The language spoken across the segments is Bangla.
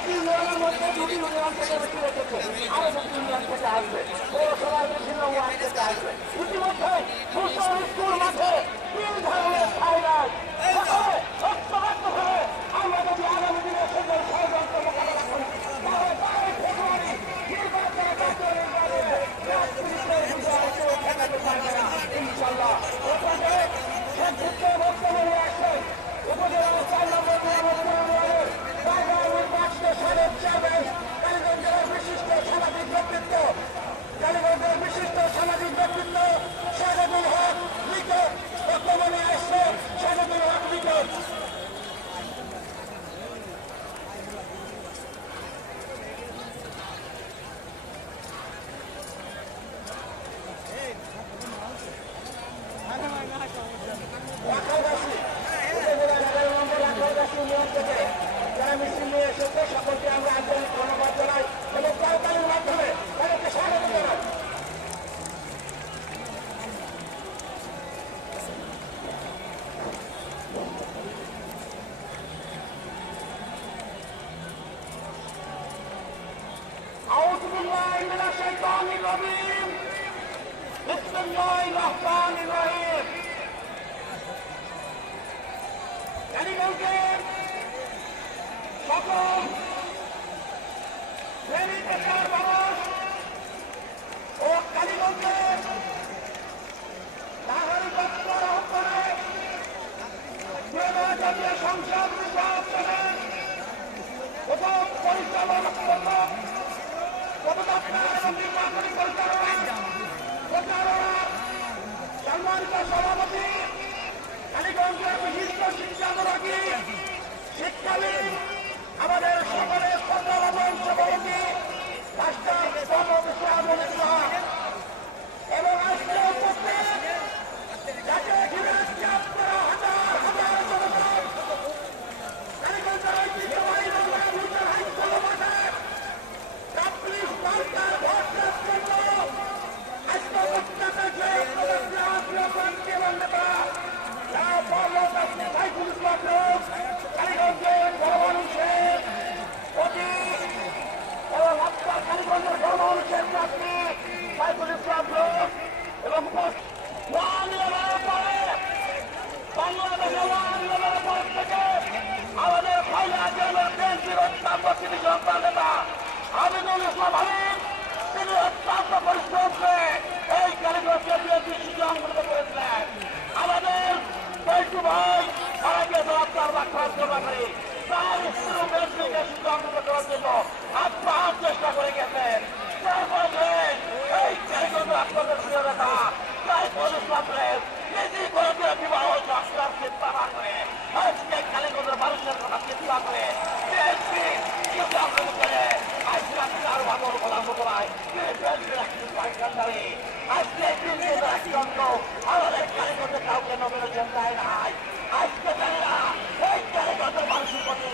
একটি ইউনিয়নের মধ্যে দুটি ইউনিয়ন থেকে বেশি রেখেছে, আরো দুটি ইউনিয়ন থেকে আসবে, পৌরসভার বিভিন্ন ওয়ার্ড থেকে আসবে। ইতিমধ্যে স্কুল মাঠে 3 ধরনের ফাইনাল ঐক্যবদ্ধ হয়ে আমরা যদি আগামী দিনে সেগুলো ষড়যন্ত্র মোকাবেলা করি, তাহলে 12 ফেব্রুয়ারি ইনশাল্লাহ ওখানে বক্তব্য নিয়ে আসছেন উপজেলা 4 নম্বর সাবেক চেয়ারম্যান কালীগঞ্জের বিশিষ্ট সামাজিক ব্যক্তিত্ব শাহাদুল হক লিটন বক্তব্য নিয়ে আসছে। শাহাদুল হক লিটন যারা মিছিল নিয়ে এসেছে সকলকে আমরা আন্তরিক ধন্যবাদ জানাই এবং করতালির মাধ্যমে তাদেরকে স্বাগত জানাই। أعوذ بالله من الشيطان الرجيم بسم الله الرحمن الرحيم কালীগঞ্জের সকল শ্রেণী পেশার মানুষ ও কালীগঞ্জের নাগরিকত্ব রক্ষণে জাতীয় সংসদ নির্বাচনের প্রথম পরিচালনা পদযাত্রা এবং নির্বাচনী পরিচালনা প্রচারণা সম্মানিত সভাপতি কালীগঞ্জের বিশিষ্ট শিক্ষানুরাগী শীতকালীন আমাদের সকলের শ্রদ্ধাভাজন সভাপতি এবং আজকে উপস্থিত যাকে ঘিরে আপনারা হাজার হাজার জনগণ কালীগঞ্জের ঐতিহ্যবাহী হাইস্কুল মাঠে 40 মার্কার ভোট জন্য আজকে বক্তব্যে এবং নেতা সাইফুল ইসলাম কালীগঞ্জের গণমানুষের প্রতি এবং আপনার কালীগঞ্জের গণমানুষের প্রার্থী সাইফুল ইসলাম এবং বাংলাদেশের পর থেকে আমাদের নেতা আমিনুল ইসলাম হাবিব তিনি অত্যন্ত পরিশ্রম করে এই কালীগঞ্জকে বিএনপি সুযোগ সংগঠিত করেছিলেন। আমাদের ভাই তাকে জবাবদার বা খরচ করবা করে তার স্ত্রীকে সুযোগ করার জন্য আপ্রাণ চেষ্টা করে গেছেন। তারপরে এই কালীগঞ্জ আপনাদের প্রিয় নেতা সাইফুল ইসলাম নিজেই করে বিবাহ সংস্কার চিন্তা না করে আজকে কালীগঞ্জের মানুষের কথা চিন্তা করে আজকে আমাদের কালীগঞ্জে কাউকে নমিনেশন দেয় নাই। আজকে তারা এই কালীগঞ্জের মানুষের প্রতি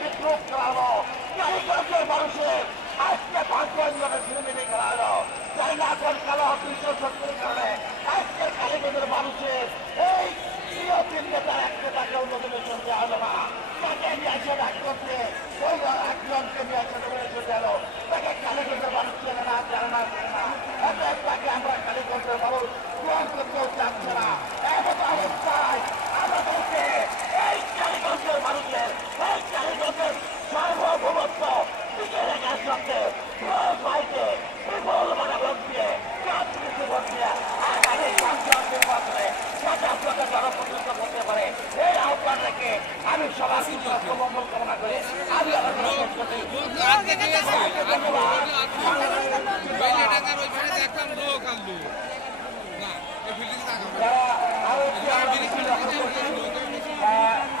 বিদ্রোহ করালো, কালীগঞ্জের মানুষের আজকে ভাগ্যের সিনেমিনি করালো, তাই না কোন কালো 270 কারণে আজকে কালীগঞ্জের মানুষের এই প্রিয় তিন নেতার এক নেতাকে নমিনেশন দেওয়া হলো না। তাকে নিয়ে আসে ডাক করতে ওই একজনকে নিয়ে আসে নমিনেশন দেওয়া হলো, তাকে কালীগঞ্জের মানুষ চেনে না, জানে না, তাকে আমরা কালীগঞ্জের মানুষ গ্রহণ করতেও চাচ্ছে না। এমন অবস্থায় আমাদেরকে এই কালীগঞ্জের মানুষের এই কালীগঞ্জের সার্বভৌমত্ব টিকে রেখার সঙ্গে ভাইকে বিপুল মনোবল দিয়ে রাজনীতি করছে আগামী সংসদ নির্বাচনে আপনাকে জনপ্রতিনিধিত্ব করতে পারে এই আহ্বান রেখে আমি সবার মঙ্গল কামনা করে আমি আলোচনা শেষ করছি।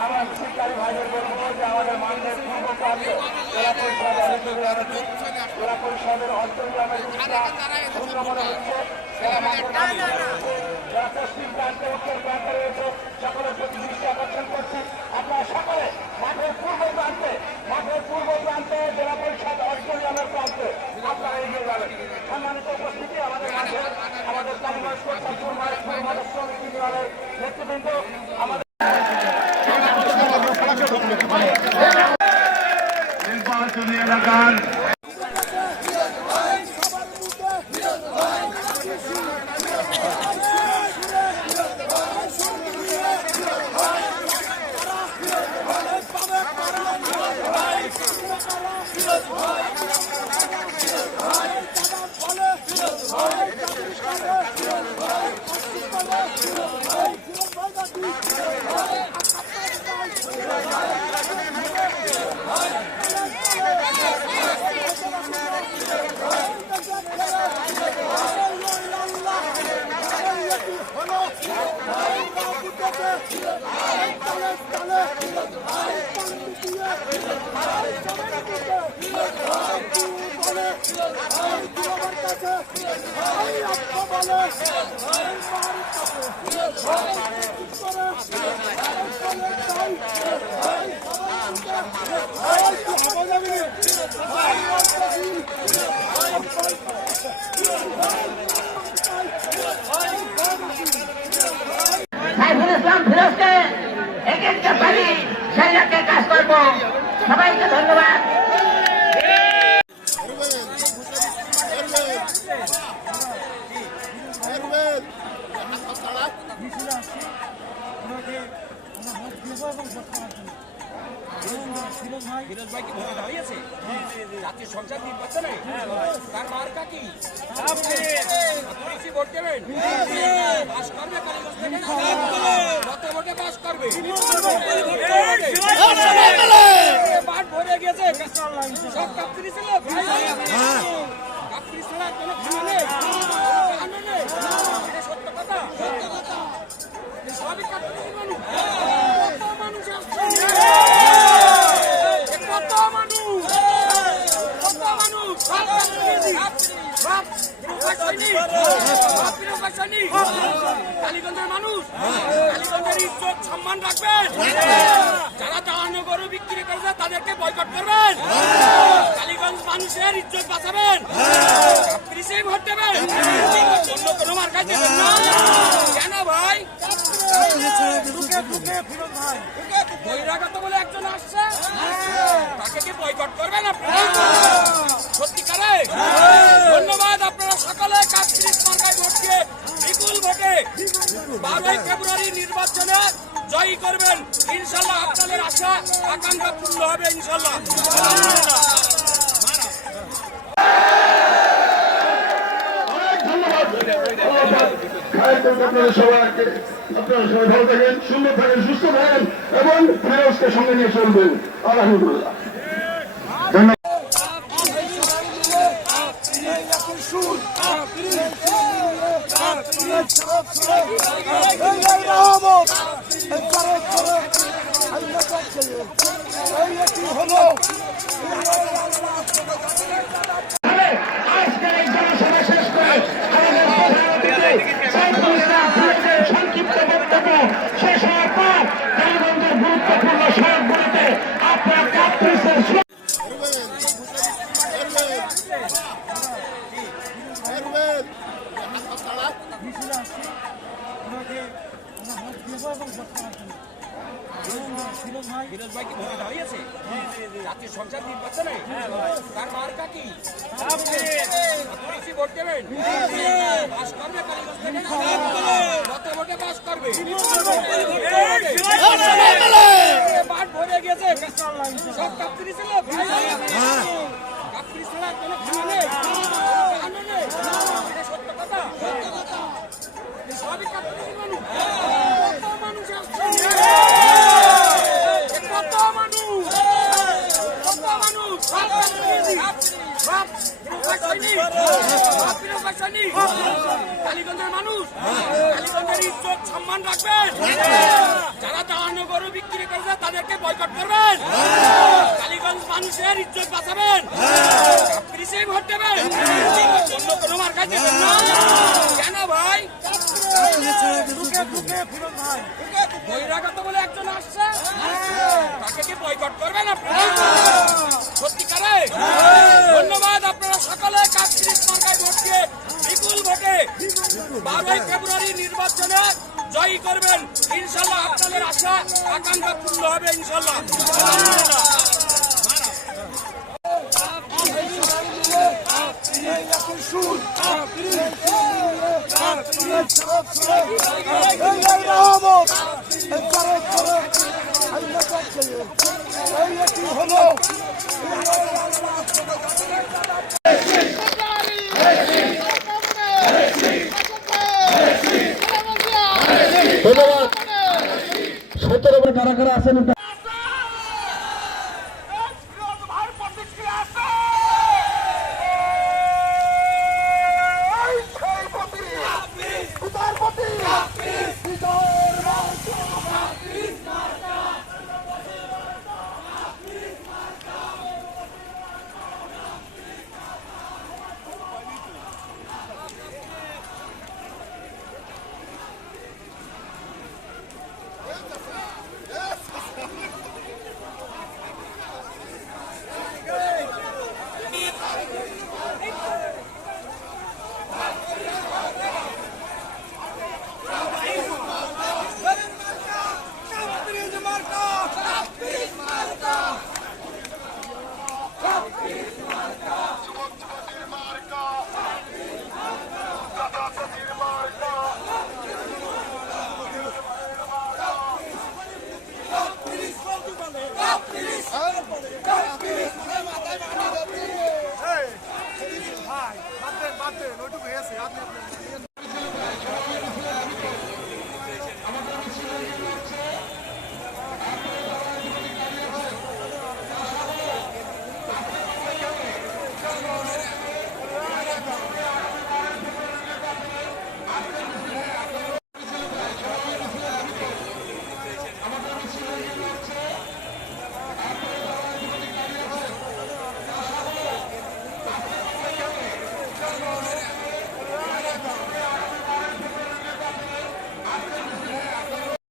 আমার শিক্ষারী ভাইদের বলবো যে আমাদের মানদের পূর্ব প্রান্তে জেলা পরিষদের অন্তর্গ্রামের সুন্দরবনে হচ্ছে, যারা পশ্চিম প্রান্তে উত্তর প্রান্তে রয়েছে সকলের প্রতি দৃষ্টি আকর্ষণ করছি। আপনারা সকলে মাঠের পূর্ব প্রান্তে জেলা পরিষদ অডিটোরিয়ামের প্রান্তে আপনারা এগিয়ে যাবেন। সম্মানিত উপস্থিতি আমাদের মাঠে আমাদের কালীগঞ্জ শ্রমিক ইউনিয়নের নেতৃবৃন্দ আমাদের যদি এলাকার সাইফুল ইসলাম ফিরোজকে এগেনস্টে পারি সেই লক্ষ্যে কাজ করব। সবাইকে ধন্যবাদ। ফিরোজ ভাই কি ভোটে দাঁড়িয়েছে? জাতীয় সংসদ নির্বাচনে তার মার্কা কি? আপনি ভোট দেবেন? পাস করবে কালীগঞ্জ থেকে? কত ভোটে পাস করবে? মাঠ ভরে গেছে, সব কাপ্তানি ছিল। কাপ্তানি ছাড়া কোনো খানা নেই, খানা নেই। এটা সত্য কথা। সবই কাপ্তানি মানুষ। কত মানুষ আসছে, কত মানুষ, কত মানুষ। কালীগঞ্জের মানুষ, কালীগঞ্জের ইজ্জত সম্মান রাখবেন। যারা দাঁড়ানো গরু বিক্রি করেছে তাদেরকে বয়কট করবেন। কালীগঞ্জ মানুষের ইজ্জত বাঁচাবেন। কাপ্তানি ভোট দেবেন, অন্য কোনো মার্কা দেবেন না। কেন ভাই? বহিরাগত বলে একজন আসছে, তাকে কি বয়কট করবেন আপনারা? সত্যিকারে ধন্যবাদ। আপনারা সকলে কাপ্তানি মার্কায় ভোট দিয়ে বিপুল ভোটে 12 ফেব্রুয়ারি নির্বাচনে জয়ী করবেন। ইনশাল্লাহ আপনাদের আশা আকাঙ্ক্ষা পূর্ণ হবে ইনশাল্লাহ। আপনারা সবাই ভালো থাকেন, সুন্দর থাকেন, সুস্থ থাকেন এবং ফিরোজকে সঙ্গে নিয়ে চলবেন। আলহামদুলিল্লাহ। আজকের এই জনসভা শেষ করে আমাদের প্রধান সাইফুল ইসলাম ফিরোজের সংক্ষিপ্ত বক্তব্য শেষ হওয়ার পর কালীগঞ্জের গুরুত্বপূর্ণ সড়কগুলোতে আপনার কাপ্তানি ফিরোজ ভাই কি ভোটে দাঁড়িয়েছে? জাতীয় সংসদ নির্বাচনে তার মার্কা কি? আপনি ভোট দেবেন? পাস করবে কালীগঞ্জ থেকে? কত ভোটে পাস করবে? মাঠ ভরে গেছে, সব কাপ্তানি ছিল। কাপ্তানি ছাড়া কোনো খানা নেই, খানা নেই। এটা সত্য কথা। সবই কাপ্তানি মানুষ। কত মানুষ আসছে, কত মানুষ, কত মানুষ। কালীগঞ্জের মানুষ, কালীগঞ্জের ইজ্জত সম্মান রাখবেন। যারা দাঁড়ানো গরু বিক্রি করেছে তাদেরকে বয়কট করবেন। কালীগঞ্জ মানুষের ইজ্জত বাঁচাবেন। কাপ্তানি ভোট দেবেন, অন্য কোনো মার্কা দেবেন না। কেন ভাই? বহিরাগত বলে একজন আসছে, তাকে কি বয়কট করবেন আপনারা? সত্যিকারে ধন্যবাদ। আপনারা সকলে কাপ্তানি মার্কায় ভোট দিয়ে বিপুল ভোটে 12 ফেব্রুয়ারি নির্বাচনে জয়ী করবেন। ইনশাল্লাহ আপনাদের আশা আকাঙ্ক্ষা পূর্ণ হবে ইনশাল্লাহ। ধন্যবাদ। 17 কারা কারা আছেন বাদ দেন ওইটুকু হয়েছে আপনি